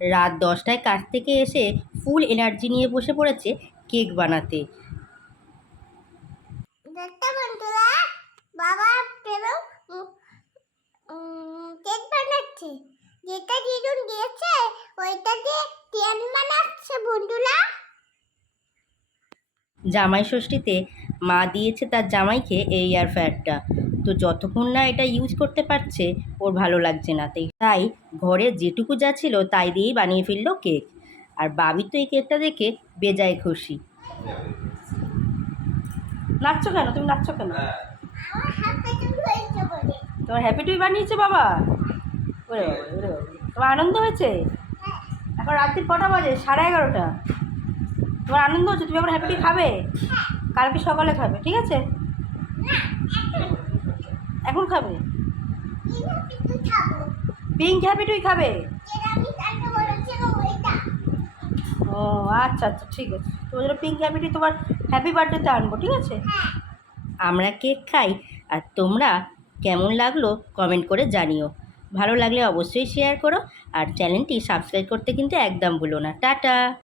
রাত 10টায় কাজ থেকে এসে ফুল এনার্জি নিয়ে বসে পড়েছে কেক বানাতে। দেখতে বন্ধুরা, বাবা পেলো কেক বানাচ্ছে, যেটা দিদুন দিয়েছে ওইটা দিয়ে কেক বানাচ্ছে বন্ধুরা। জামাই ষষ্ঠীতে মা দিয়েছে তার জামাইকে এই এয়ার ফ্রায়ারটা। তো যতক্ষণ না এটা ইউজ করতে পারছে ওর ভালো লাগছে না, তাই ঘরে যেটুকু যা ছিল তাই দিয়েই বানিয়ে ফেললো কেক। আর বাবি তো এই কেকটা দেখে বেজায় খুশি। নাচছো কেন? তুমি নাচছো কেন? আমার হাতে চুল হয়েছে বলে। তোমার হ্যাপি টুই বানিয়েছে বাবা? ওরে বাবা, ওরে বাবা, তোমার আনন্দ হয়েছে? হ্যাঁ। এখন রাত্রি কটা বাজে? 11:30। তোমার আনন্দ হচ্ছে? তুমি এখন হ্যাপি টুই খাবে? কালকে সকালে খাবে, ঠিক আছে? না, এখন খাবে? তুই খাবো। পিঙ্ক হ্যাপি টুই খাবে? যেটা আমি কালকে বলেছিলাম ওইটা। ও আচ্ছা আচ্ছা, ঠিক আছে। তোমার জন্য পিঙ্ক হ্যাপি টুই তোমার হ্যাপি বার্থডেতে আনবো, ঠিক আছে? হ্যাঁ। আমরা কেক খাই, আর তোমরা কেমন লাগলো কমেন্ট করে জানিও। ভালো লাগলে অবশ্যই শেয়ার করো, আর চ্যানেলটি সাবস্ক্রাইব করতে কিন্তু একদম ভুলো না। টাটা।